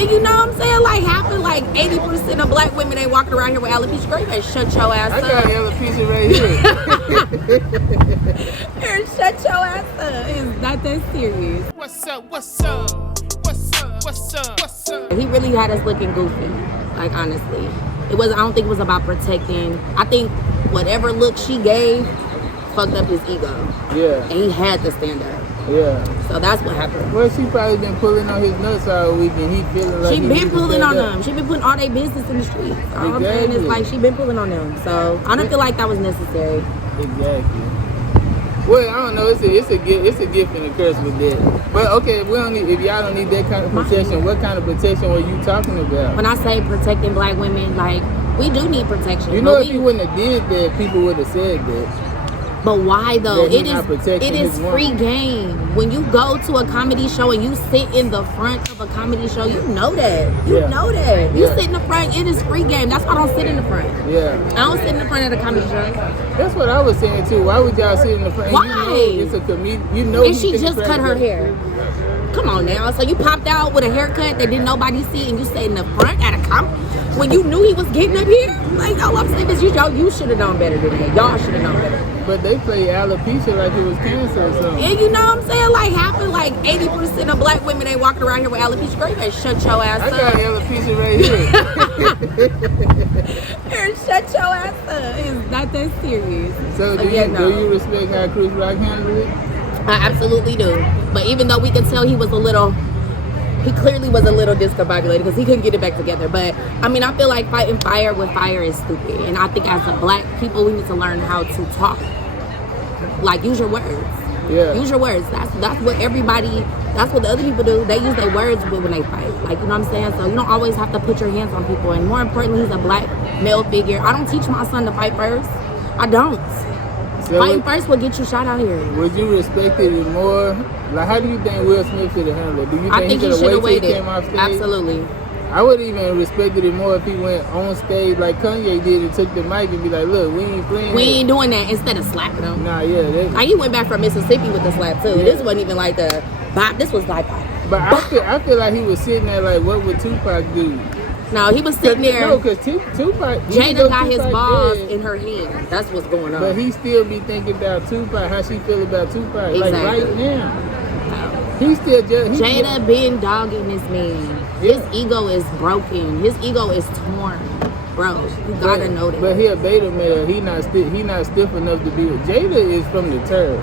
And you know what I'm saying? Like, happen like 80% of black women ain't walking around here with alopecia. Girl, you better shut your ass up. I got alopecia right here. Here, shut your ass up. It's not that serious. What's up? What's up? What's up? What's up? What's up? He really had us looking goofy. Like, honestly. I don't think it was about protecting. I think whatever look she gave fucked up his ego. Yeah. And he had to stand up. Yeah. So that's what happened. Well, she probably been pulling on his nuts all weekend. He feeling like she been pulling on them. She been putting all their business in the street. All I'm saying is like she been pulling on them. So I don't feel like that was necessary. Exactly. Well, I don't know. It's a gift and a curse with that. But okay, if y'all don't need that kind of protection, what kind of protection were you talking about? When I say protecting black women, like we do need protection. You know, if you wouldn't have did that, people would have said that. But why though? It is free woman. game. When you go to a comedy show and you sit in the front of a comedy show, you know that. You know that. You sit in the front, it is free game. That's why I don't sit in the front. Yeah. I don't sit in the front of the comedy show. That's what I was saying too. Why would y'all sit in the front? Why? You know it's a comedian. You know. And she just cut her hair. Come on now. So you popped out with a haircut that didn't nobody see and you stayed in the front at a comedy when you knew he was getting up here? Like, all I'm saying is you should have known better than that. Y'all should have known better. But they play alopecia like it was cancer or something. And you know what I'm saying? Like, happen like 80% of black women ain't walking around here with alopecia. Girl, you better shut your ass up. I got alopecia right here. Here, shut your ass up. It's not that serious. So do you respect how Troof Rock handled it? I absolutely do. But even though we could tell he clearly was a little discombobulated because he couldn't get it back together. But I mean, I feel like fighting fire with fire is stupid. And I think as a black people, we need to learn how to talk. Like, use your words. Yeah. Use your words. That's what that's what the other people do. They use their words when they fight. Like, you know what I'm saying? So you don't always have to put your hands on people. And more importantly, he's a black male figure. I don't teach my son to fight first. I don't. So fighting first will get you shot out here. Would you respect it more? Like, how do you think Will Smith should have handled it? Do you think he should have waited till he came off stage? Absolutely. I would even respected it more if he went on stage like Kanye did and took the mic and be like, look, we ain't playing We ain't doing that instead of slapping him. Nah, yeah. Like, he went back from Mississippi with the slap, too. Yeah. This wasn't even like the bop. This was like bop. But I feel like he was sitting there like, what would Tupac do? No, he was sitting there. No, because Tupac... Jada got his balls in her hand. That's what's going on. But he still be thinking about Tupac, how she feel about Tupac. Exactly. Like, right now. He still just... Jada been dogging this man. Yeah. His ego is broken. His ego is torn. Bro, you gotta know that. But he a beta male. He not stiff enough to be... Jada is from the turf.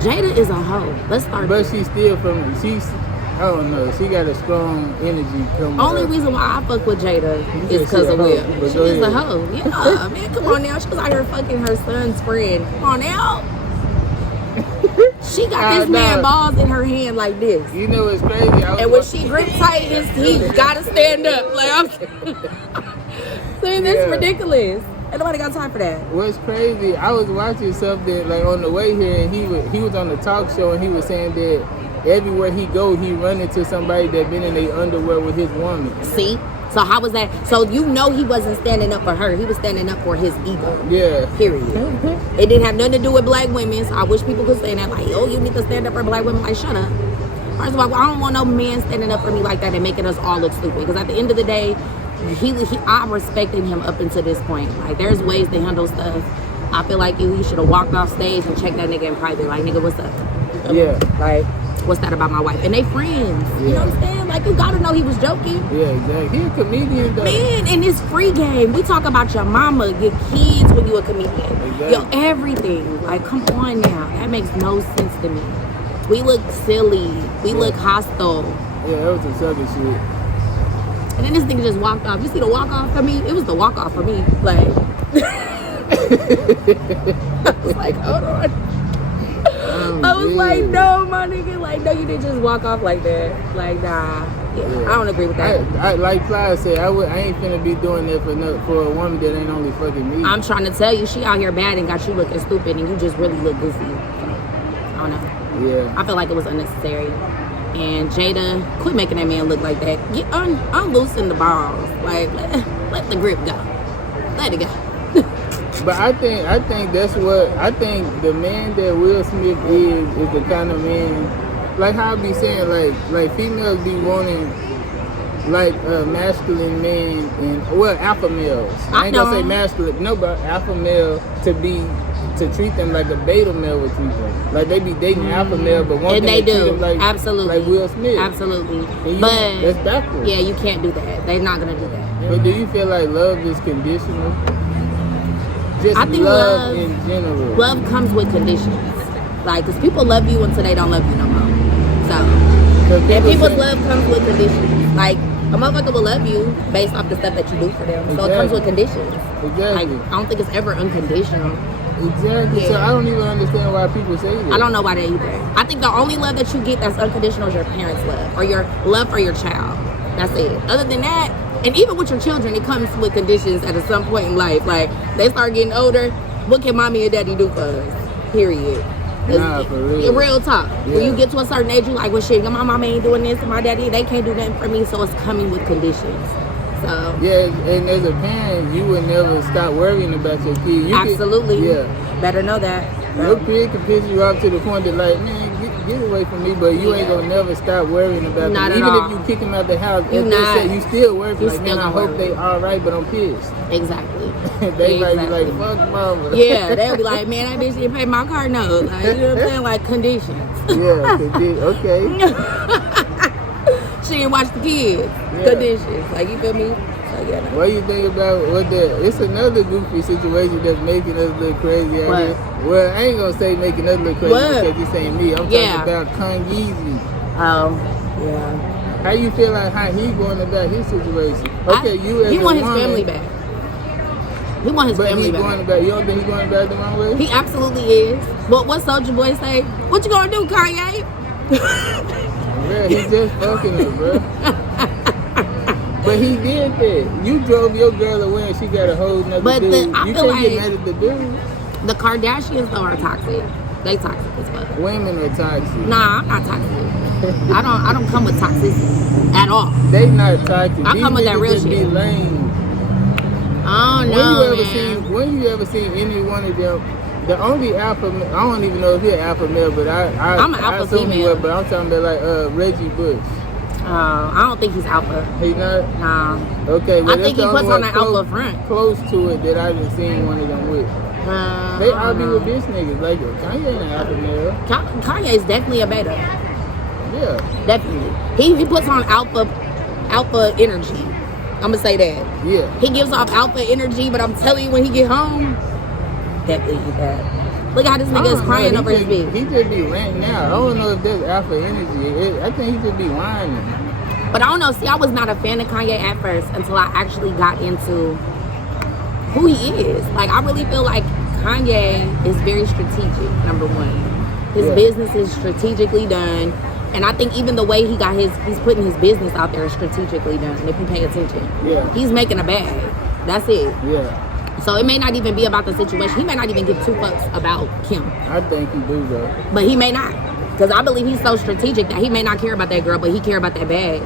Jada is a hoe. Let's start. But she's still from... I don't know. She got a strong energy coming. Only reason why I fuck with Jada is because of Will. She is a hoe. Yeah, man, come on now. She was out here fucking her son's friend. Come on now. She got this man balls in her hand like this. You know what's crazy? And when she grip tight, he gotta stand up. Like, I'm saying, this is ridiculous. Ain't nobody got time for that. What's crazy? I was watching something like on the way here, and he was on the talk show, and he was saying that everywhere he go, he run into somebody that been in their underwear with his woman. See? So how was that? So you know he wasn't standing up for her. He was standing up for his ego. Yeah. Period. It didn't have nothing to do with black women. So I wish people could say that. Like, oh, you need to stand up for black women. Like, shut up. First of all, I don't want no man standing up for me like that and making us all look stupid. Because at the end of the day, I respected him up until this point. Like, there's ways to handle stuff. I feel like you should have walked off stage and checked that nigga in private. Like, nigga, what's up? Yeah. Like, what's that about my wife? And they friends. Yeah. You know what I'm saying? Like, you gotta know he was joking. Yeah, exactly. He a comedian, though. Man, in this free game, we talk about your mama, your kids when you a comedian. Exactly. Yo, everything. Like, come on now. That makes no sense to me. We look silly. We look hostile. Yeah, that was some sucker shit. And then this nigga just walked off. You see the walk off for me? It was the walk off for me. Like, I was like, hold on. I was like, no, my nigga. Like, no, you didn't just walk off like that. Like, nah. Yeah, I don't agree with that. I like Clyde said, I ain't finna be doing that for a woman that ain't only fucking me. I'm trying to tell you, she out here bad and got you looking stupid, and you just really look goofy. I don't know. Yeah. I feel like it was unnecessary. And Jada, quit making that man look like that. Unloosen the balls. Like, let the grip go. Let it go. But I think that's what I think the man that Will Smith is the kind of man, like how I be saying, like females be wanting like masculine men and alpha males. I ain't gonna say masculine, no, but alpha male to treat them like a beta male would treat them. Like they be dating alpha male, but one and thing they treat do them like absolutely, like Will Smith, absolutely. But that's backwards. Yeah, you can't do that. They're not gonna do that. But do you feel like love is conditional? Just I think love in general. Love comes with conditions. Like, cause people love you until they don't love you no more. So people's love comes with conditions. Like, a motherfucker will love you based off the stuff that you do for them. So it comes with conditions. Exactly. Like, I don't think it's ever unconditional. Exactly. Yeah. So I don't even understand why people say that. I don't know why that either. I think the only love that you get that's unconditional is your parents' love or your love for your child. That's it. Other than that, and even with your children, it comes with conditions at some point in life. Like, they start getting older. What can mommy and daddy do for us? Period. Nah, for real. Real talk. Yeah. When you get to a certain age, you like, well, shit, my mama ain't doing this, and my daddy, they can't do nothing for me. So it's coming with conditions. So yeah, and as a parent, you would never stop worrying about your kid. Absolutely. Yeah. Better know that. Your kid can piss you off to the point that like, man, get away from me, but you ain't gonna never stop worrying about them. Even if you kick them out the house, you still worry. Like, man, I hope they all right, but I'm pissed. Exactly. They might be like, fuck mama. Yeah, they'll be like, man, that bitch didn't pay my car note. Like, you know what I'm saying? Like, conditions. Yeah, okay. She didn't watch the kids. Yeah. Conditions. Like, you feel me? So, yeah, no. What do you think about it's another goofy situation that's making us look crazy out here. Well, I ain't gonna say making us look crazy because this ain't me. I'm talking about Kanye. Oh, yeah. How you feel like how he going about his situation? Okay, he want his family back. He want his family back. You don't think he's going about it the wrong way? He absolutely is. But what Soulja Boy say? What you gonna do, Kanye? Yeah, he just fucking her, bro. But he did that. You drove your girl away and she got a whole nother dude. I you feel can't like get mad at the dude. The Kardashians though are toxic. They toxic as fuck. Women are toxic. Nah, I'm not toxic. I don't come with toxicity at all. They not toxic. I come with that real shit. Be lame. Oh no, When you ever seen any one of them? The only alpha, I don't even know if he's an alpha male, but I'm an alpha female. But I'm talking about like Reggie Bush. I don't think he's alpha. He not? Nah. Okay, well, I think he puts on an alpha front. Close to it that I haven't seen one of them with. They all be with bitch niggas. Like, Kanye ain't an alpha male. Kanye is definitely a beta. Yeah. Definitely. He puts on alpha energy. I'm gonna say that. Yeah. He gives off alpha energy, but I'm telling you, when he get home, definitely bad. Look at how this nigga is crying over his bitch. He just be ranting out. I don't know if that's alpha energy. I think he just be whining. But I don't know. See, I was not a fan of Kanye at first until I actually got into who he is. Like, I really feel like Kanye is very strategic, number one. His business is strategically done. And I think even the way he's putting his business out there is strategically done, if you pay attention. Yeah. He's making a bag. That's it. Yeah. So it may not even be about the situation. He may not even give two fucks about Kim. I think he do, though. But he may not. Because I believe he's so strategic that he may not care about that girl, but he care about that bag.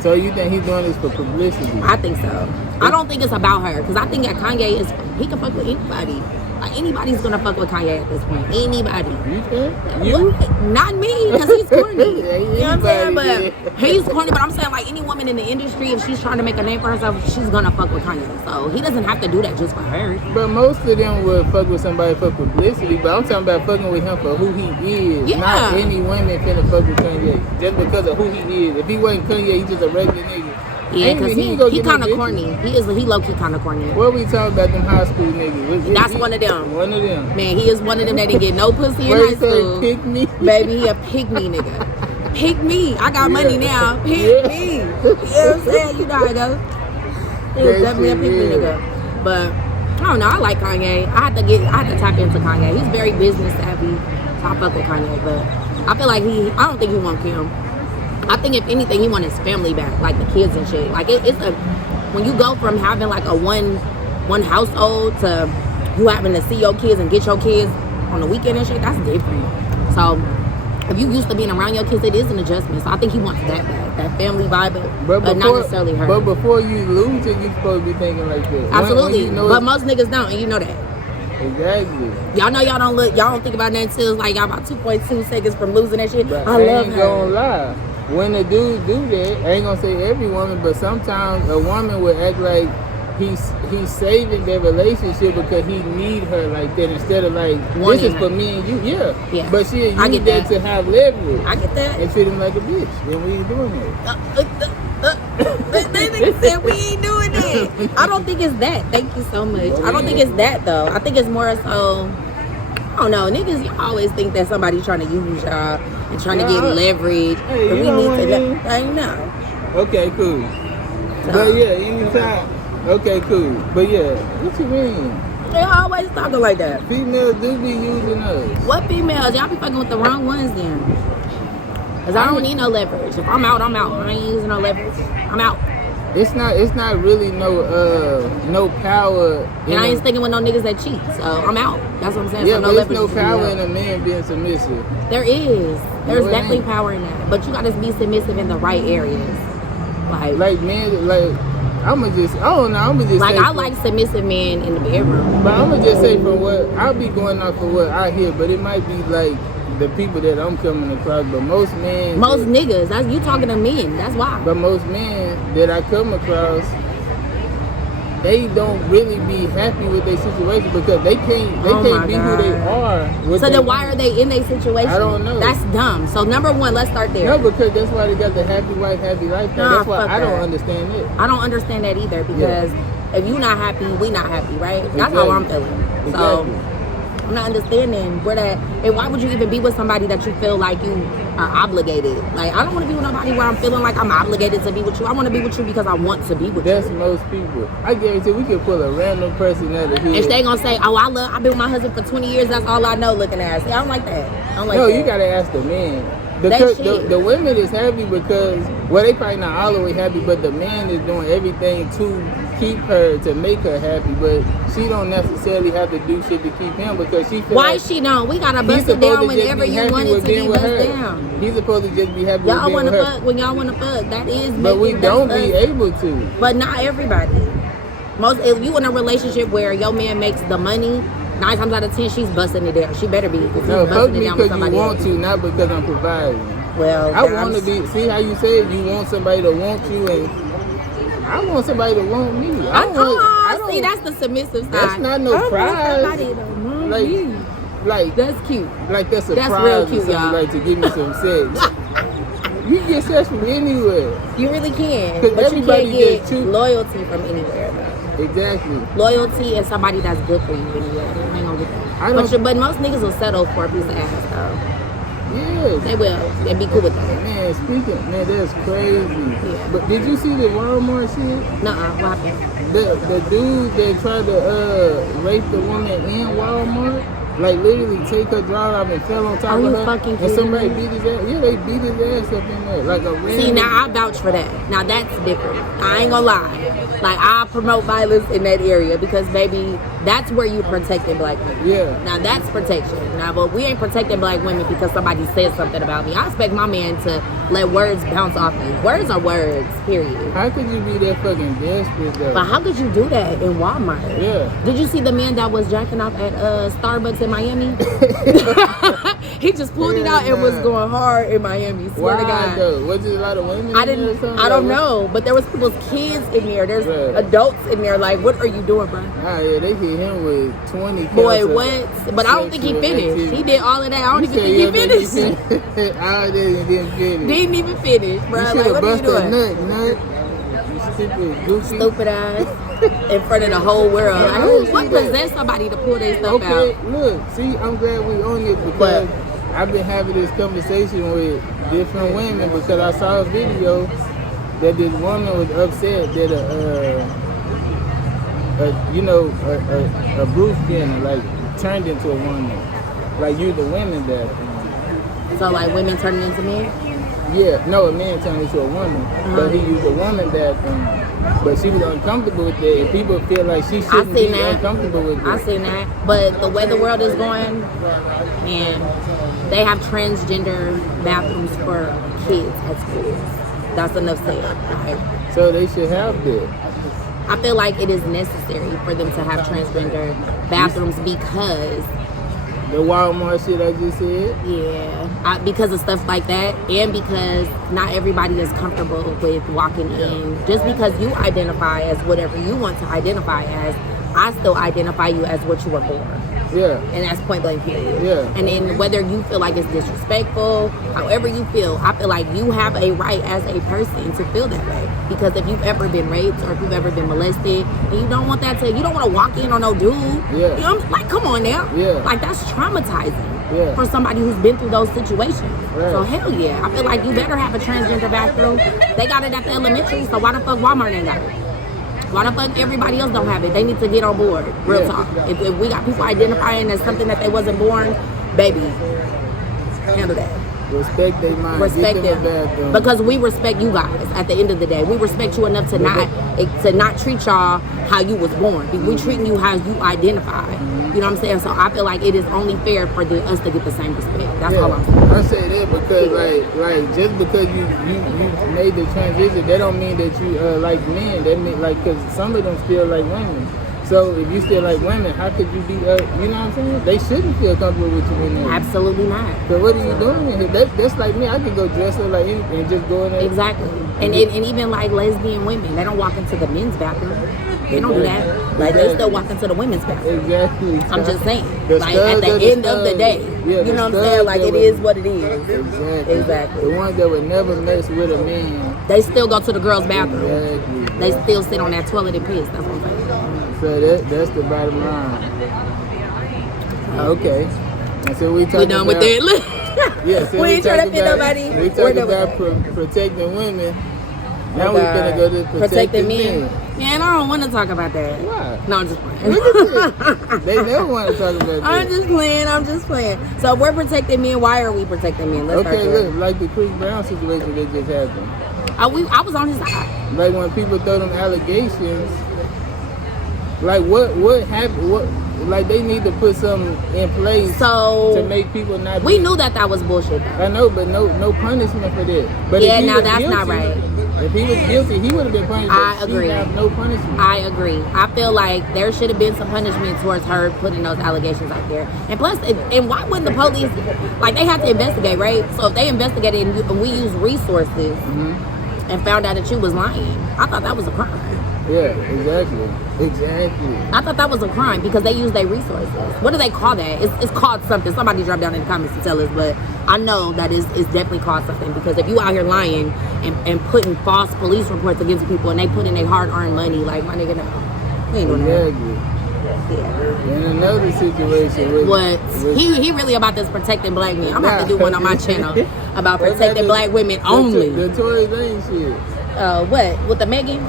So you think he's doing this for publicity? I think so. I don't think it's about her. Because I think that Kanye he can fuck with anybody. Like, anybody's gonna fuck with Kanye at this point. Anybody. You think? You? Not me, because he's corny. Yeah, you know what I'm saying? But he's corny, but I'm saying, like, any woman in the industry, if she's trying to make a name for herself, she's gonna fuck with Kanye. So he doesn't have to do that just for her. But most of them would fuck with somebody for publicity, but I'm talking about fucking with him for who he is. Yeah. Not any women finna fuck with Kanye. Just because of who he is. If he wasn't Kanye, he's just a regular nigga. Yeah, because he kind of corny. He low-key kind of corny. What we talking about them high school niggas? That's one of them. One of them. Man, he is one of them that didn't get no pussy in high school. Pick me? Baby, he a pick me nigga. Pick me. I got money now. Pick me. You know what I'm saying? You know how it goes. He was definitely a pick me nigga. But I don't know. I like Kanye. I had to tap into Kanye. He's very business savvy. So I fuck with Kanye. But I feel like I don't think he want Kim. I think if anything, he want his family back, like the kids and shit. Like when you go from having like a one household to you having to see your kids and get your kids on the weekend and shit, that's different. So if you used to being around your kids, it is an adjustment. So I think he wants that back, that family vibe, but not necessarily her. But before you lose it, you supposed to be thinking like that. Absolutely, but most niggas don't, and you know that. Exactly. Y'all know y'all don't think about that until like y'all about 2.2 seconds from losing that shit. But I love ain't her. Gonna lie. when a dude do that, I ain't gonna say every woman, but sometimes a woman would act like he's saving their relationship because he need her like that instead of like Wanting this is her. for me and you. Yeah. But she I use get that that. to have leverage. I get that. And treat him like a bitch. And we ain't doing that. They niggas said we ain't doing it. I don't think it's that. Thank you so much. I don't think it's that though. I think it's more so. I don't know, niggas. Y'all always think that somebody's trying to use y'all and trying to get leverage. Hey, and you we know need what to. I mean? I know. Okay, cool. But yeah, anytime. Okay, cool. But yeah, what you mean? They always talking like that. Females do be using us. What females? Y'all be fucking with the wrong ones then. Cause I don't need no leverage. If I'm out, I'm out. I ain't using no leverage. I'm out. It's not really no power. And I ain't sticking with no niggas that cheat. So I'm out. That's what I'm saying. Yeah, so no but there's leverage no is power really in a man being submissive. There is. There's No, it definitely ain't. power in that. But you gotta be submissive in the right areas. Like men, like I'ma just say I like submissive men in the bedroom. But I'ma just say from what I'll be going off of what I hear, but it might be like the people that I'm coming across, but most men, Niggas, that's you talking to men. That's why. But most men that I come across, they don't really be happy with their situation because they can't be who they are. So then why are they in their situation? I don't know. That's dumb. So number one, let's start there. No, because that's why they got the happy wife, happy life. That's why I don't understand it. I don't understand that either because if you not happy, we not happy, right? That's how I'm feeling. So I'm not understanding where that, and why would you even be with somebody that you feel like you are obligated? Like, I don't want to be with nobody where I'm feeling like I'm obligated to be with you. I want to be with you because I want to be with you. That's most people. I guarantee we could pull a random person out of here. If they gonna say, oh, I've been with my husband for 20 years, that's all I know looking at. See, I don't like that. I don't like that. No, you gotta ask the man. The women is happy because, well, they probably not all the way happy, but the man is doing everything to keep her, to make her happy, but she don't necessarily have to do shit to keep him because she feel Why she don't? We gotta bust it down whenever you want it to be bust down. He's supposed to just be happy y'all with being with her. Fuck when y'all wanna fuck. That is but we don't be able to. But not everybody. If you in a relationship where your man makes the money, 9 times out of 10 she's busting it down. She better be because No, he's fuck busting it me down with because you somebody want else. to, not because I'm providing. Well, I want to be. See how you say it? You want somebody to want you, and I want somebody to want me. See, that's the submissive side. That's not no prize. Like that's cute. Like that's a That's prize real or cute, something, y'all. like to give me some sex. You can get sex from anywhere. You really can, 'Cause but you everybody can't get gets too- loyalty from anywhere though. Exactly. Loyalty and somebody that's good for you anyway. You ain't gonna get that. But most niggas will settle for a piece of ass though. Yes. They will. They'll be cool with that. Man, that's crazy. Yeah. But did you see the Walmart shit? Nuh-uh, what happened? The dude that tried to rape the woman in Walmart, like literally take her drawers off and fell on top Are of you her. fucking And somebody kidding beat his ass. Yeah, they beat his ass up in there. Like a random. See, now I vouch for that. Now that's different. I ain't gonna lie. Like, I promote violence in that area because, baby, that's where you protecting black women. Yeah. Now that's protection. Now, but we ain't protecting black women because somebody said something about me. I expect my man to let words bounce off me. Words are words, period. How could you be that fucking desperate though? But how could you do that in Walmart? Yeah. Did you see the man that was jacking off at Starbucks in Miami? He just pulled it out and was going hard in Miami. Swear to God. Though? Was there a lot of women? I don't know, but there was people's kids in there. There's adults in there. Like, what are you doing, bro? Ah, yeah, they hit him with 20. Boy, what? But I don't think he finished. He did all of that. I don't even think he finished. I didn't finish. Didn't even finish, bro. You Like, what are you doing? Nut. You stupid, goofy. Stupid ass. In front of the whole world. Like, what possessed somebody to pull their stuff out? Okay, look, see, I'm glad we on it because I've been having this conversation with different women because I saw a video that this woman was upset that a Bruce Jenner like turned into a woman, like you the women that. So like women turning into men? Yeah, no, a man turned into a woman, but he used a woman that. But she was uncomfortable with that, and people feel like she shouldn't be uncomfortable with it. I seen that, but the way the world is going, man, they have transgender bathrooms for kids at schools. That's enough said. Right? So they should have that. I feel like it is necessary for them to have transgender bathrooms because The Walmart shit I just said. Yeah, because of stuff like that, and because not everybody is comfortable with walking in. Just because you identify as whatever you want to identify as, I still identify you as what you were born. Yeah. And that's point blank period. Yeah. And then whether you feel like it's disrespectful, however you feel, I feel like you have a right as a person to feel that way. Because if you've ever been raped or if you've ever been molested, and you don't want that to, you don't want to walk in on no dude. Yeah. You know, like, come on now. Yeah. Like, that's traumatizing. Yeah. For somebody who's been through those situations. Right. So hell yeah. I feel like you better have a transgender bathroom. They got it at the elementary, so why the fuck Walmart ain't got it? Why the fuck everybody else don't have it? They need to get on board. Real talk. If we got people identifying as something that they wasn't born, baby, handle that. Respect their mind. Respect them. Because we respect you guys at the end of the day. We respect you enough to not treat y'all how you was born. We treating you how you identify. You know what I'm saying? So I feel like it is only fair for us to get the same respect. That's all I'm saying. I say that because like just because you made the transition, that don't mean that you like men. That mean like because some of them still like women. So if you still like women, how could you be you know what I'm saying? They shouldn't feel comfortable with you in there. Absolutely not. So what are you doing in here? That's like me. I can go dress up like anything and just go in there. Exactly. And even like lesbian women, they don't walk into the men's bathroom. They don't do that. Like they still walk into the women's bathroom. Exactly. I'm just saying. Like at the end of the day. Yeah, you know what I'm saying? Like it is what it is. Exactly. The ones that would never mess with a man. They still go to the girls' bathroom. Exactly. They still sit on that toilet and piss. That's what I'm saying. So that's the bottom line. Okay. And so we done with that. Yeah, so we ain't trying to fit nobody. We talking about protecting women. Now we're gonna go to protecting men. Man, I don't want to talk about that. Why? No, I'm just playing. They never want to talk about that. I'm just playing. So if we're protecting men, why are we protecting men? Let's start there. Look, like the Chris Brown situation that just happened. I was on his side. Like when people throw them allegations, like what happened? What like they need to put something in place to make people not. We knew that was bullshit. Though. I know, but no punishment for that. But yeah, now that's not right. If he was guilty, he would have been punished. I agree. Have no punishment. I agree. I feel like there should have been some punishment towards her putting those allegations out there. And plus, and why wouldn't the police, like they have to investigate, right? So if they investigated and we use resources and found out that you was lying, I thought that was a crime. Yeah, exactly. I thought that was a crime because they use their resources. What do they call that? It's called something. Somebody drop down in the comments to tell us, but I know that it's definitely called something because if you out here lying and putting false police reports against people and they put in their hard-earned money, like, my nigga, no. We ain't doing that. Yeah. In another situation what he really about this protecting black men. I'm gonna have to do one on my channel about protecting black women only. The Tory Lane shit. What? With the Megan?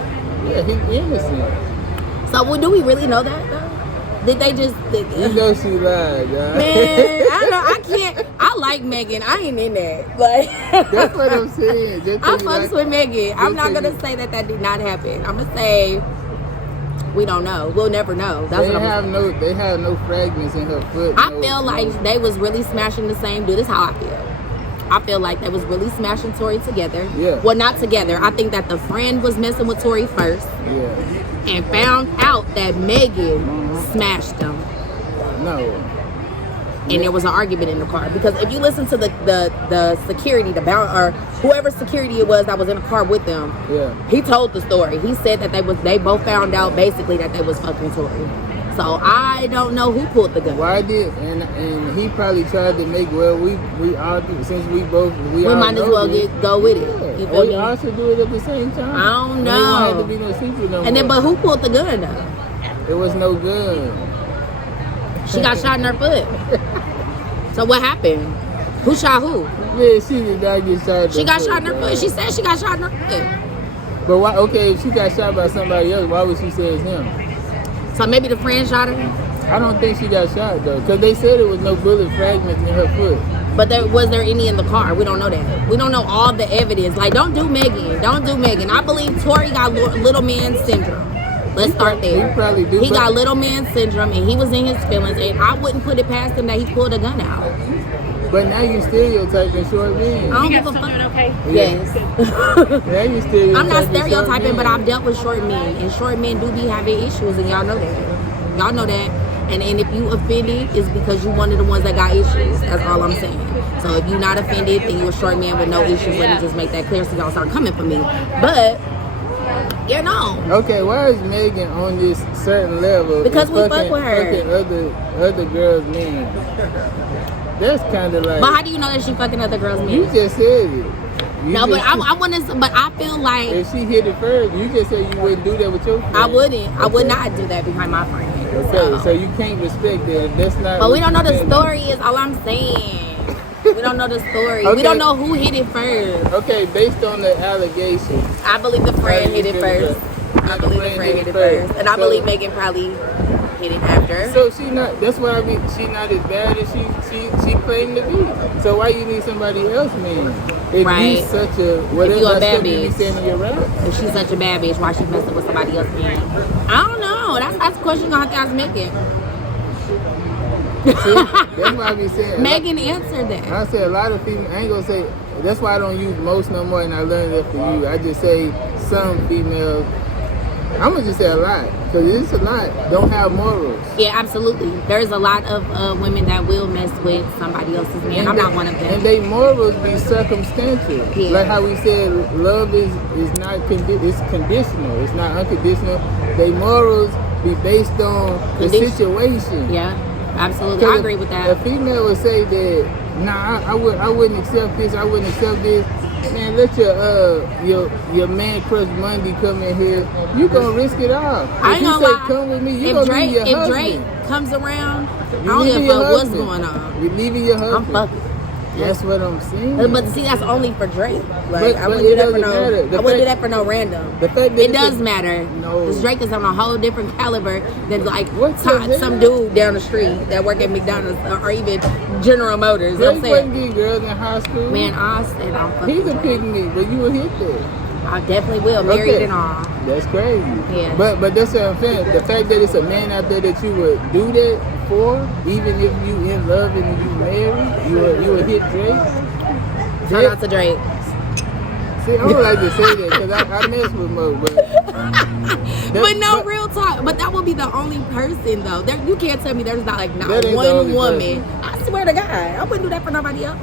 Yeah, he's innocent. So do we really know that though? Did they just you know she lied, y'all. Man, I know I can't. I like Megan. I ain't in that. Like that's what I'm saying. I fucks with Megan. I'm not gonna say that did not happen. I'm gonna say we don't know. We'll never know. That's what I'm saying. They have no fragments in her foot. I feel like they was really smashing the same dude. This is how I feel. I feel like they was really smashing Tory together. Yeah. Well, not together. I think that the friend was messing with Tory first. Yeah. And found out that Megan smashed him. No. And there was an argument in the car because if you listen to the security, or whoever security it was that was in the car with them, he told the story. He said that they both found out basically that they was fucking Tory. So I don't know who pulled the gun. Why did and he probably tried to make we all do, since we might as well go with it. Yeah. You feel me? We all should do it at the same time. I don't know. There won't have to be no secret no more. And then, but who pulled the gun though? There was no gun. She got shot in her foot. So what happened? Who shot who? Yeah, she did not get shot. She got shot in her foot. She said she got shot in her foot. But why? Okay, if she got shot by somebody else, why would she say it's him? So maybe the friend shot her? I don't think she got shot though, because they said there was no bullet fragments in her foot. But was there any in the car? We don't know that. We don't know all the evidence. Like, don't do Megan. Don't do Megan. I believe Tory got little man syndrome. Let's start there. He probably do. He got little man syndrome, and he was in his feelings, and I wouldn't put it past him that he pulled a gun out. But now you stereotyping short men. I don't give a fuck. Okay? Yes. Now you stereotyping. I'm not stereotyping, but I've dealt with short men, and short men do be having issues, and y'all know that. Y'all know that. And if you offended, it's because you one of the ones that got issues. That's all I'm saying. So if you're not offended, then you a short man with no issues. Let me just make that clear so y'all start coming for me. But, you know. Okay, why is Megan on this certain level? Because we fuck with her. Fucking other girls' men. That's kind of like... But how do you know that she fucking other girls' men? You just said it. I want to, but I feel like... If she hit it first, you just said you wouldn't do that with your friend. I wouldn't. Okay. I would not do that behind my friend. Okay, so you can't respect that. That's not... But we don't know the story is all I'm saying. We don't know the story. Okay. We don't know who hit it first. Okay, based on the allegations. I believe the friend hit it first. I believe the friend hit it first. And I believe Megan probably hit it after. So she not, that's why I mean, she not as bad as she claimed to be. So why you need somebody else, man? If right. you such a, whatever you a bad bitch. You be saying in your rap. If she's such a bad bitch, why she messing with somebody else, man? I don't know. That's a question you're going to have to ask Megan. See, that's why I be saying. Megan answered that. I say a lot of females, I ain't gonna say, that's why I don't use most no more and I learned that for you. I just say some females, I'm gonna just say a lot, because it's a lot, don't have morals. Yeah, absolutely. There's a lot of women that will mess with somebody else's man. I'm not one of them. And they morals be circumstantial. Yeah. Like how we said, love is not, it's conditional, it's not unconditional. They morals be based on the situation. Yeah. Absolutely, I agree with that. A female would say that, nah, I wouldn't accept this, I wouldn't accept this. Man, let your man crush Monday come in here. You gonna risk it all. I ain't gonna lie. Come with me. You gonna leave your husband. If Drake comes around, I don't give a fuck what's going on. You're leaving your husband. I'm fucking. That's what I'm saying. But see, that's only for Drake. Like I wouldn't do that for no. I wouldn't do that for no random. The fact that it does matter. No. Because Drake is on a whole different caliber than like some dude down the street that work at McDonald's or even General Motors. Drake wasn't getting girls in high school. Man, I said I'm fucking. He's a pygmy, but you will hit that. I definitely will. Married and all. That's crazy. Yeah. But that's what I'm saying. The fact that it's a man out there that you would do that for, even if you in love and you married, you would hit Drake. Shout out to Drake. See, I don't like to say that because I mess with Mo, but no, real talk. But that would be the only person though. You can't tell me there's not one woman. Person. I swear to God, I wouldn't do that for nobody else.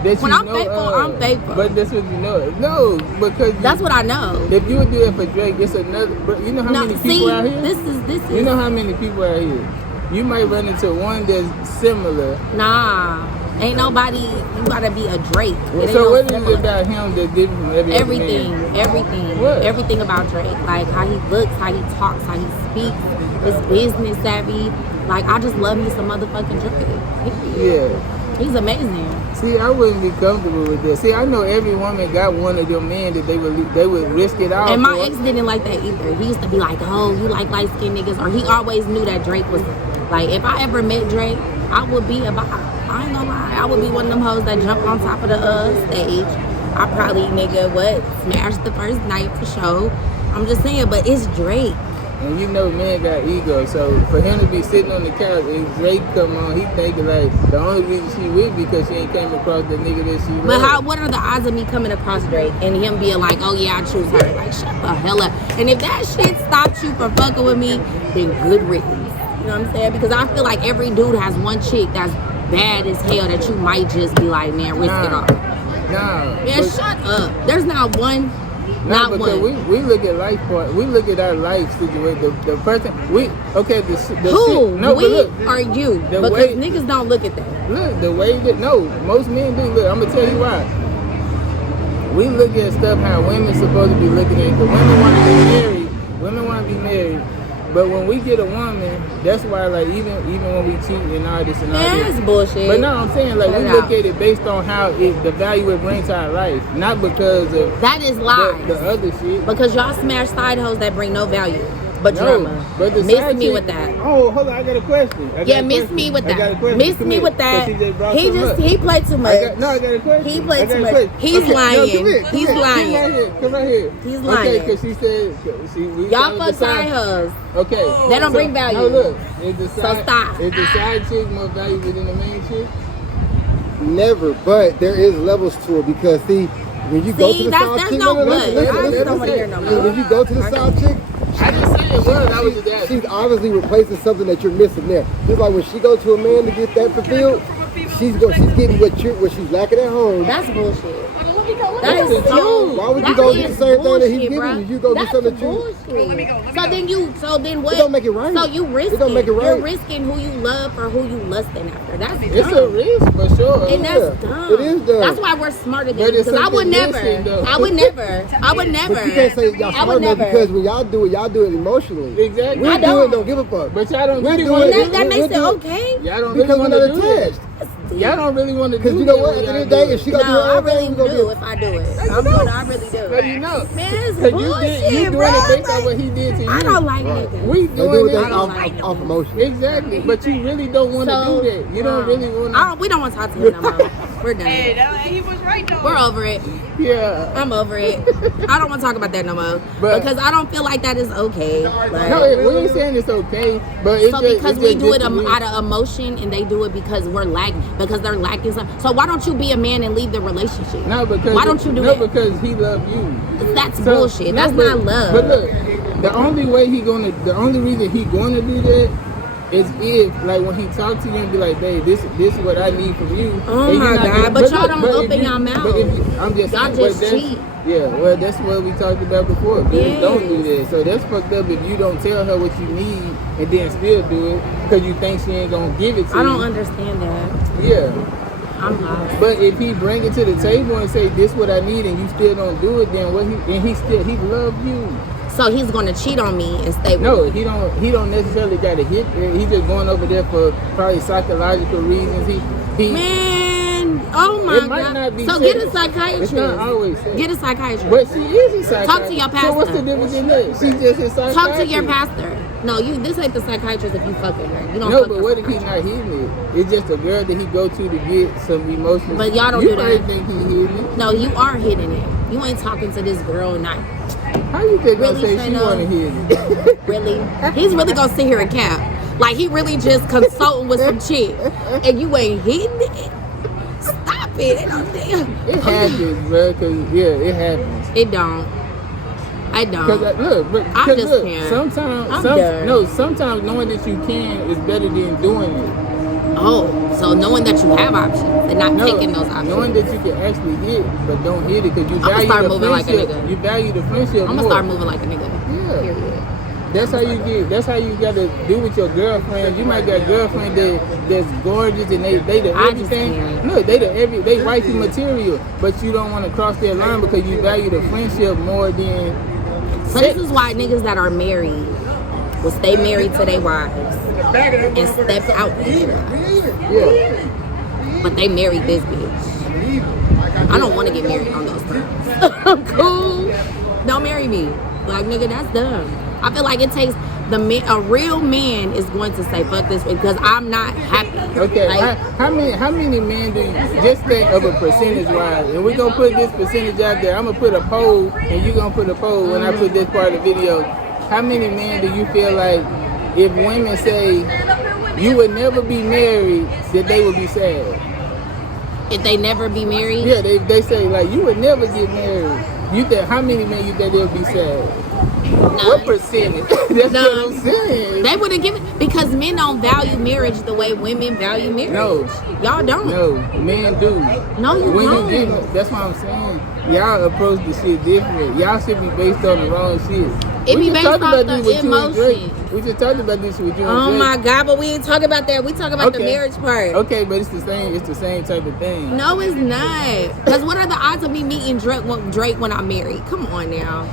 When I'm faithful, I'm faithful. But that's what you know. No, because that's what I know. If you would do that for Drake, it's another. You know how many people out here? This is. You know how many people out here? You might run into one that's similar. Nah. Ain't nobody, you gotta be a Drake. So what is it about him that's different from everything? What? Everything about Drake. Like how he looks, how he talks, how he speaks, his business savvy. Like I just love me some motherfucking Drake. Yeah. He's amazing. See, I wouldn't be comfortable with that. See, I know every woman got one of them men that they would risk it all. And my ex didn't like that either. He used to be like, oh, you like light skinned niggas, or he always knew that Drake was like, if I ever met Drake, I would be about. I ain't gonna lie. I would be one of them hoes that jump on top of the stage. I probably, smash the first night for sure. I'm just saying, but it's Drake. And you know, man got ego. So for him to be sitting on the couch and Drake come on, he thinking like the only reason she with because she ain't came across the nigga that she loves. But what are the odds of me coming across Drake and him being like, oh yeah, I choose her? Like, shut the hell up. And if that shit stops you from fucking with me, then good riddance. You know what I'm saying? Because I feel like every dude has one chick that's bad as hell that you might just be like, man, risk it all. Nah. Man, shut up. There's not one. Not because one. We look at life part. We look at our life situation. The person. Who? Shit, no, we look, are you? Because niggas don't look at that. Look, the way that most men do. Look, I'm gonna tell you why. We look at stuff how women supposed to be looking at it. But women want to be married. Women want to be married. But when we get a woman, that's why, like, even when we cheat and all this and all this. That's bullshit. But no, I'm saying, like, we look at it based on how the value it brings to our life. Not because of... That is lies. The other shit. Because y'all smash side hoes that bring no value. But drama. But the miss me with that. Oh, hold on, I got a question. Miss me with that. Miss me with that. He played too much. I got a question. He played too much. He's lying. He's lying. Come right here. He's lying. Okay, because she said y'all fuck side hoes. Okay. They don't bring value. No, look. So stop. Is the side chick more valuable than the main chick? Never, but there is levels to it because when you go to the side chick, no but. I just don't want to hear no more. When you go to the side chick, I didn't say it was. I was just asking. She's obviously replacing something that you're missing there. Just like when she goes to a man to get that fulfilled, she's getting what she's lacking at home. That's bullshit. That is so. Why would you go get the same thing that he's giving you? You go get something that you. So then what? It don't make it right. So you risking. It don't make it right. You're risking who you love for who you lusting after. That's dumb. It's a risk for sure. And that's dumb. It is dumb. That's why we're smarter than But you. it's Because I would something never. missing, though. I would never. But you can't say y'all I would smart enough never. because when y'all do it emotionally. Exactly. We I do don't. it, don't give a fuck. But y'all don't We're really doing want to it. do That makes it do- okay. Y'all don't really Because we're want not to do that. attached. Y'all don't really want to do Because you that. know what? At the end of the day, if she gonna do No, I her really own thing, we do gonna if I do it. you I'm know. good. I really do. But you know. Man, it's Because bullshit, you doing bro. it based on what he did to you. I don't like niggas. We They doing do it. things I don't like off emotion. Exactly. But you really don't want to So, do that. You don't really want to. We don't want to talk to him no more. We're done. He was right though. We're over it. Yeah. I'm over it. I don't want to talk about that no more. But- because I don't feel like that is okay. Like, No, we ain't saying it's okay, but it's so just, because it's we just do it disagree. out of emotion and they do it because they're lacking something. So why don't you be a man and leave the relationship? No, because why don't you do no, that? because he loved you. That's So, bullshit. no, That's but- not love. But look, the only reason he gonna do that is if, like, when he talk to you and be like, babe, this is what I need from you. Oh and my you're not God, gonna- but y'all look, don't but if open you- your mouth. But if I'm just Y'all saying, just but that's- cheat. Yeah, well, that's what we talked about before. Yes. Don't do that. So that's fucked up if you don't tell her what you need and then still do it because you think she ain't gonna give it to you. I don't understand that. Yeah. I'm lost. But if he bring it to the table and say this what I need and you still don't do it, then he love you. So he's gonna cheat on me and stay with No, me. he don't necessarily got to hit. He's just going over there for probably psychological reasons. He Man, oh my It might God. not be So sex. get a psychiatrist. It's not always sex. Get a psychiatrist. But she is a psychiatrist. Talk to your So what's the pastor. difference in that? She's just a psychiatrist. Talk to your pastor. No, this ain't the psychiatrist if you fucking her. You don't No, fuck but your what if he psychiatrist. not hitting it? It's just a girl that he go to get some emotional. But y'all don't you do that. You think he hitting it? No, you are hitting it. You ain't talking to this girl and not How you just gonna Really, say she Shano? want to hit it? really. He's really gonna sit here and cap. Like he really just consulting with some chick. And you ain't hitting it. Stop it. It don't It happens, bro. Cause it happens. It don't. I don't. Cause look, but I cause just look, can't. sometimes, I'm done. sometimes knowing that you can is better than doing it. Oh, so knowing that you have options and not taking those options. Knowing that you can actually hit, but don't hit it because you I'ma value start the moving like a friendship. nigga. You value the friendship I'm gonna more. start moving like a nigga. Yeah. Period. That's how you gotta do with your girlfriend. You might got a girlfriend that's gorgeous and they the I just everything. can't. No, they wifey material, but you don't want to cross that line because you value the friendship more than So this is why niggas that are married will stay married to their wives and step out with their wives. yeah. But they married this bitch. I don't want to get married on those terms. I'm cool. Don't marry me. Like, nigga, that's dumb. I feel like it takes a real man is going to say fuck this because I'm not happy. Okay, Like, how many men do you just think of a percentage wise? And we're gonna put this percentage out there. I'm gonna put a poll, and you're gonna put a poll when I put this part of the video. How many men do you feel like if women say you would never be married, that they would be sad? if they never be married, Yeah, they say like you would never get married. You think how many men you think they'll be sad? What percentage? That's None. what I'm saying. they wouldn't give it because men don't value marriage the way women value marriage. No. Y'all don't. No, men do. No, you When don't. you get, that's what I'm saying. Y'all approach the shit different. Y'all should be based on the wrong shit. It We be just based talked off about the this with you and Drake. emotion. We just talked about this with you and Oh Drake. my God, but we ain't talking about that. We talking about the Okay. marriage part. Okay, but it's the same. It's the same type of thing. No, it's not. Because what are the odds of me meeting Drake when I'm married? Come on now.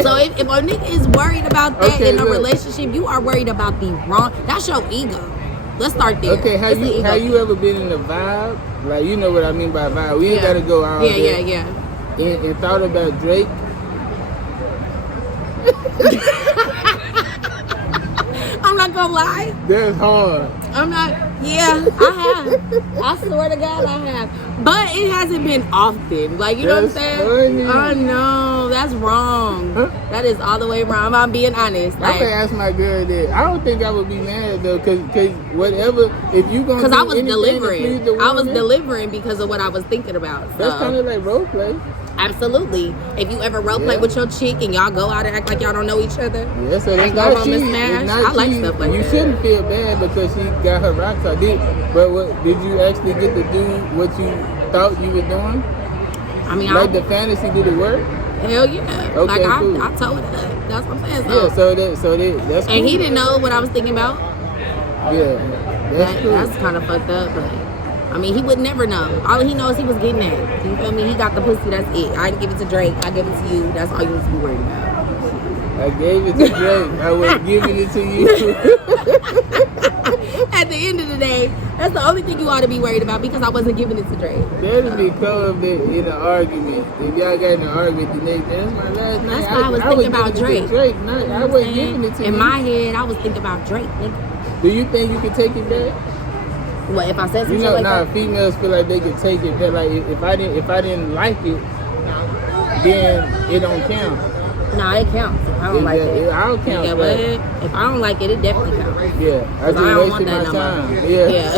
So if a nigga is worried about that Okay, in a look. relationship, you are worried about the wrong. That's your ego. Let's start there. Okay, It's the ego have you thing. ever been in a vibe? Like you know what I mean by vibe. We ain't gotta go out Yeah, there. yeah. And thought about Drake. I'm not gonna lie. That's hard. I'm not. Yeah, I have. I swear to God, I have. But it hasn't been often. Like, you know what I'm That's saying? funny. Oh no, that's wrong. Huh? That is all the way wrong. I'm being honest. I'm Like, gonna ask my girl that. I don't think I would be mad though, cause whatever. If you gonna because do I was anything to please delivering. the I was woman, delivering because of what I was thinking about. So. That's kind of like role play. Absolutely. If you ever role play with your chick and y'all go out and act like y'all don't know each other, Yeah, so that's go not home and cheating. smash. It's not I like cheating. stuff like you that. shouldn't feel bad because she got her rocks out. But did you actually get to do what you thought you were doing? I mean, Like the fantasy, did it work? hell yeah. Okay, like cool. I told her. That's what I'm saying. Yeah, so that's cool. And he didn't know what I was thinking about. Yeah, that's cool. That's kind of fucked up, but I mean, he would never know. All he knows he was getting at. You feel me? He got the pussy. That's it. I didn't give it to Drake. I give it to you. That's all you need to be worried about. I gave it to Drake. I was giving it to you. At the end of the day, that's the only thing you ought to be worried about because I wasn't giving it to Drake. That'd be cool in an argument. If y'all got in an argument the next day, that's my last night. That's why I was thinking about Drake. Drake. No, I wasn't giving it to you. In my head, I was thinking about Drake, nigga. Do you think you can take it back? What if I said some You shit know, like that? females feel like they can take it back. Like if I didn't like it, then it don't count. Nah, it counts. If I don't like it. I don't count. Yeah, but if I don't like it, it definitely counts. Yeah, I just don't want wasted that my no time. more. Yeah.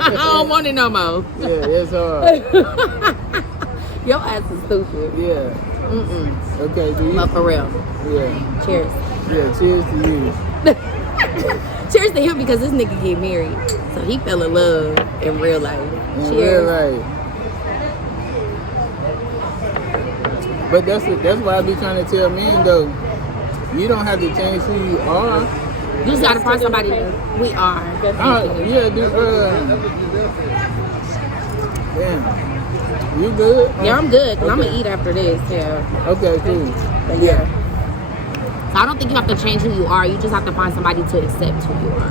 I don't want it no more. Yeah, it's hard. Your ass is stupid. Yeah. Mm-mm. Okay, do you? But for real. Yeah. Cheers. Yeah, cheers to you. Cheers to him because this nigga get married. So he fell in love in real life. In Cheers. real life. But that's why I be trying to tell men though, you don't have to change who you are. You just gotta find somebody. We are. Yeah, damn. You good? Yeah, I'm good. Cause I'm Okay. gonna eat after this. Yeah. Okay, cool. But yeah. So I don't think you have to change who you are. You just have to find somebody to accept who you are.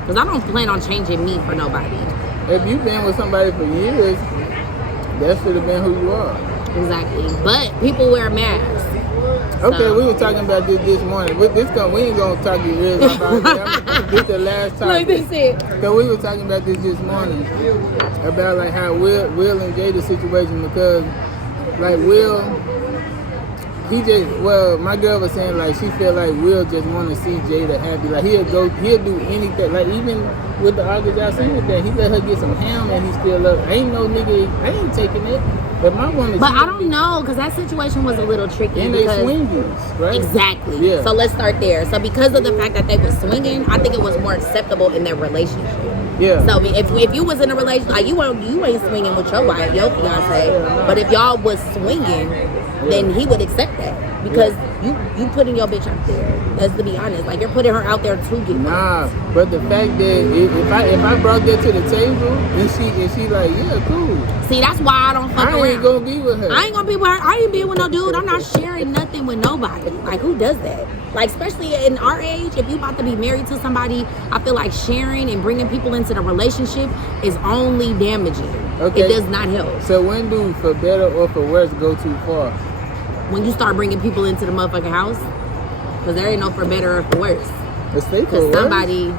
Because I don't plan on changing me for nobody. If you've been with somebody for years, that should have been who you are. Exactly. But people wear masks. Okay, So- we were talking about this morning. We ain't gonna talk to you real about it. This the last time. Like this it. Because we were talking about this morning about like how Will and Jada's situation because like Will, my girl was saying like she felt like Will just want to see Jada happy. Like he'll do anything. Like even with the August y'all seen with that, he let her get some ham and he still love. Ain't no nigga, I ain't taking it. But my woman. But I don't know, because that situation was a little tricky. And they swingers, right? Exactly. Yeah. So let's start there. So because of the fact that they were swinging, I think it was more acceptable in their relationship. Yeah. So if you was in a relationship, like you ain't swinging with your wife, your fiance, but if y'all was swinging, then he would accept that because you putting your bitch out there. Let's to be honest, like you're putting her out there to get. Nah, but the fact that if I brought that to the table and she like, yeah, cool. See, that's why I don't fuck around. I ain't gonna be with her. I ain't gonna be with her. I ain't being with no dude. I'm not sharing nothing with nobody. Like, who does that? Like, especially in our age, if you about to be married to somebody, I feel like sharing and bringing people into the relationship is only damaging. Okay. It does not help. So when do for better or for worse go too far? When you start bringing people into the motherfucking house, because there ain't no for better or for worse. Let's stay for Because worse. somebody,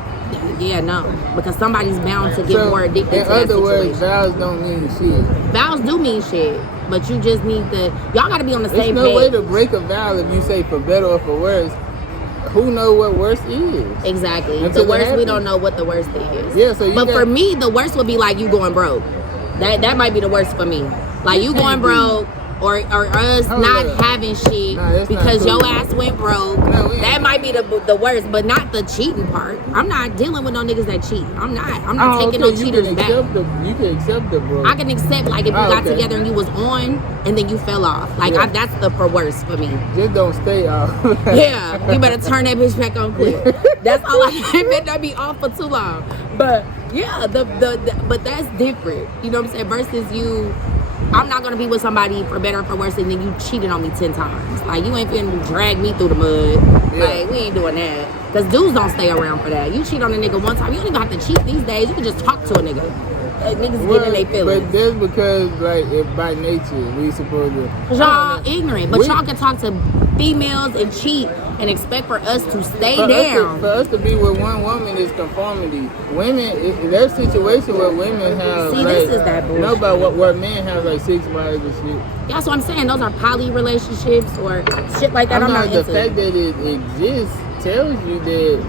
because somebody's bound to get more addicted to that in other situation. words, vows don't mean shit. Vows do mean shit, but you just need to, y'all got to be on the There's same no page. way to break a vow if you say for better or for worse. Who know what worse is? Exactly. Until The worst, it we happens. don't know what the worst thing is. Yeah, so you But got- for me, the worst would be like you going broke. That might be the worst for me. Like you going broke or us Hold not up. having shit Nah, that's not because cool. your ass went broke. No, we ain't. That might be the worst, but not the cheating part. I'm not dealing with no niggas that cheat. I'm not taking no cheaters back. You can accept the bro. I can accept like if you got okay. together and you was on and then you fell off. Like Yeah. that's the for worse for me. Just don't stay off. Yeah, you better turn that bitch back on quick. That's all I can. Better not be off for too long. But yeah, but that's different. You know what I'm saying? Versus you, I'm not gonna be with somebody for better or for worse, and then you cheated on me 10 times. Like you ain't finna drag me through the mud. Yeah. Like we ain't doing that. Cause dudes don't stay around for that. You cheat on a nigga one time, you don't even have to cheat these days. You can just talk to a nigga. Niggas getting in their feelings. But that's because, like, if by nature we supposed to. Cause y'all ignorant, but We- y'all can talk to females and cheat and expect for us to stay For down. us to be with one woman is conformity. Women, there's situation where women have. See, like, this is that bullshit. No, about where men have like 6 wives and shit. That's what I'm saying. Those are poly relationships or shit like that. I'm not the into. fact that it exists tells you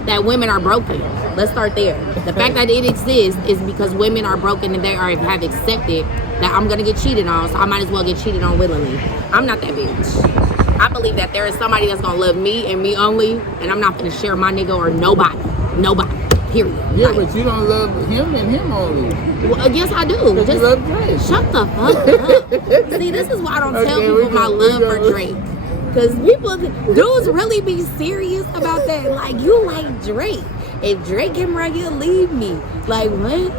that women are broken. Let's start there. The fact that it exists is because women are broken and they have accepted that I'm gonna get cheated on, so I might as well get cheated on willingly. I'm not that bitch. I believe that there is somebody that's gonna love me and me only, and I'm not gonna share my nigga or nobody. Period. Yeah, but you don't love him and him only. Well, yes, I do. Just you love Drake. Shut the fuck up. See, this is why I don't tell people my love for Drake. Because dudes really be serious about that. Like, you like Drake. If Drake came around, you'll leave me. Like, what?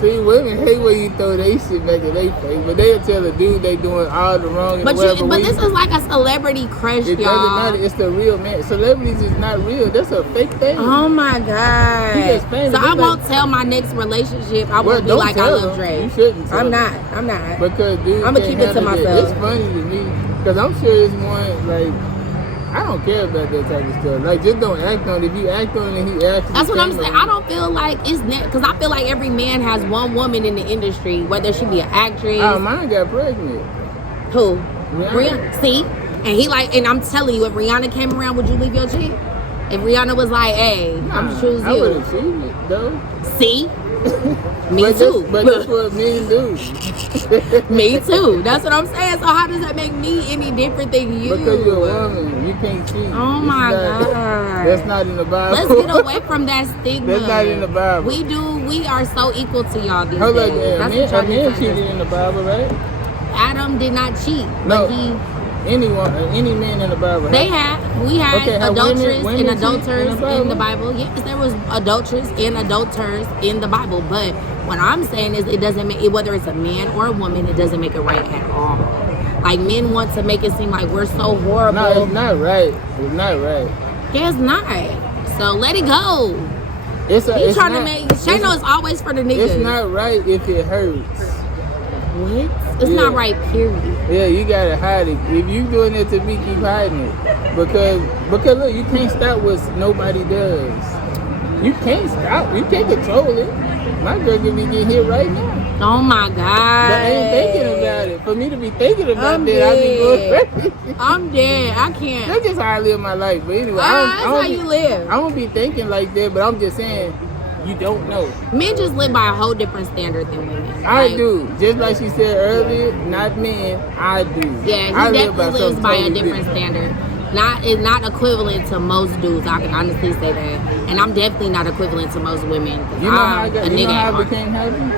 See, women hate when you throw they shit back in their face, but they'll tell a dude they doing all the wrong and but this is like a celebrity crush, it y'all. It doesn't matter. It's the real man. Celebrities is not real. That's a fake thing. Oh my God. So I won't tell my next relationship. I won't be like, I love Drake. You shouldn't tell I'm not. Because dude, I'm going to keep it to myself. It's funny to me, because I'm sure it's one, like, I don't care about that type of stuff. Like, just don't act on it. If you act on it, he acts. That's what I'm saying. I don't feel like it's because I feel like every man has one woman in the industry, whether she be an actress. Oh, mine got pregnant. Who? Rihanna. See? And I'm telling you, if Rihanna came around, would you leave your chick? If Rihanna was like, hey, I'm gonna choose you. I would have chosen it, though. See? Me too. But that's what men do. Me too. That's what I'm saying. So how does that make me any different than you? Because you're a woman. You can't cheat. Oh my God. That's not in the Bible. Let's get away from that stigma. That's not in the Bible. We are so equal to y'all these Hold days. up, a man cheated in the Bible, right? Adam did not cheat. No. But any man in the Bible. We had adulterers and adulterers in the Bible. Yes, there was adulterers and adulterers in the Bible. But what I'm saying is, it doesn't make it, whether it's a man or a woman, it doesn't make it right at all. Like, men want to make it seem like we're so horrible. No, it's not right. It's not right. Yeah, it's not. So let it go. He's trying to make Shano is always for the niggas. It's not right if it hurts. What? It's not right, period. Yeah, you gotta hide it. If you doing it to me, keep hiding it. Because look, you can't stop what nobody does. You can't stop. You can't control it. My girl could be getting hit right now. Oh my God. But I ain't thinking about it. For me to be thinking about that, I'd be going crazy. I'm dead. I can't. That's just how I live my life. But anyway, that's how you live. I don't be thinking like that, but I'm just saying, you don't know. Men just live by a whole different standard than women. I do. Just like she said earlier, not men, I do. Yeah, he definitely lives by a different standard. It's not equivalent to most dudes. I can honestly say that. And I'm definitely not equivalent to most women. You know how I became happy?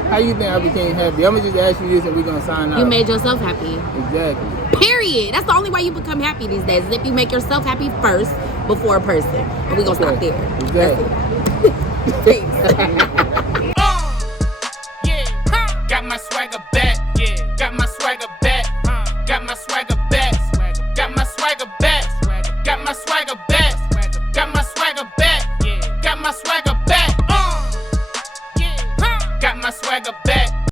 How you think I became happy? I'm going to just ask you this and we're going to sign out. You made yourself happy. Exactly. Period. That's the only way you become happy these days, is if you make yourself happy first before a person. And we're going to stop there. Exactly. That's it. Peace.